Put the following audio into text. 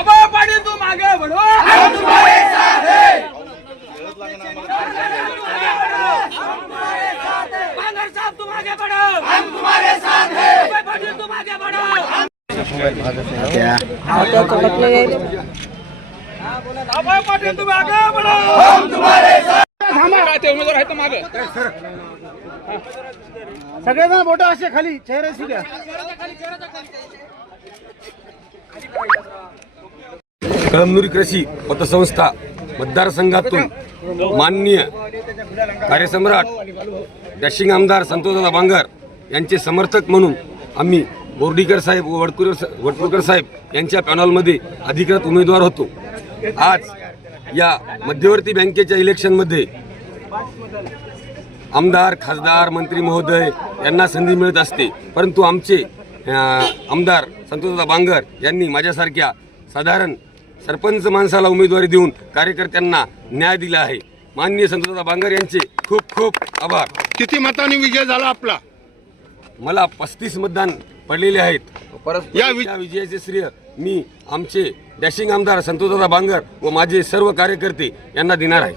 अबे पाटील तुम आगे बढ़ो, हम तुम्हारे साथ हैं। बांगर साहब तुम आगे बढ़ो, हम तुम्हारे साथ हैं। अबे पाटील तुम आगे बढ़ो। अबे पाटील तुम आगे बढ़ो, हम तुम्हारे साथ। काय ते उमेदवार आहेत मागे सगळेजण बोट असे खाली चेहऱ्याशी द्या. कळमनुरी कृषी पतसंस्था मतदारसंघातून माननीय कार्यसम्राट डॅशिंग आमदार संतोषदादा बांगर यांचे समर्थक म्हणून आम्ही बोर्डीकर साहेब व वडकुळकर साहेब यांच्या पॅनलमध्ये अधिकृत उमेदवार होतो. आज या मध्यवर्ती बँकेच्या इलेक्शनमध्ये आमदार, खासदार, मंत्री महोदय यांना संधी मिळत असते, परंतु आमचे आमदार संतोषदादा बांगर यांनी माझ्यासारख्या साधारण सरपंच माणसाला उमेदवारी देऊन कार्यकर्त्यांना न्याय दिला आहे. माननीय संतोषदादा बांगर यांचे खूप खूप आभार. किती मतांनी विजय झाला आपला? मला 35 मतदान पडलेले आहेत. या विजयाचे श्रेय मी आमचे डॅशिंग आमदार संतोषदादा बांगर व माझे सर्व कार्यकर्ते यांना देणार आहे.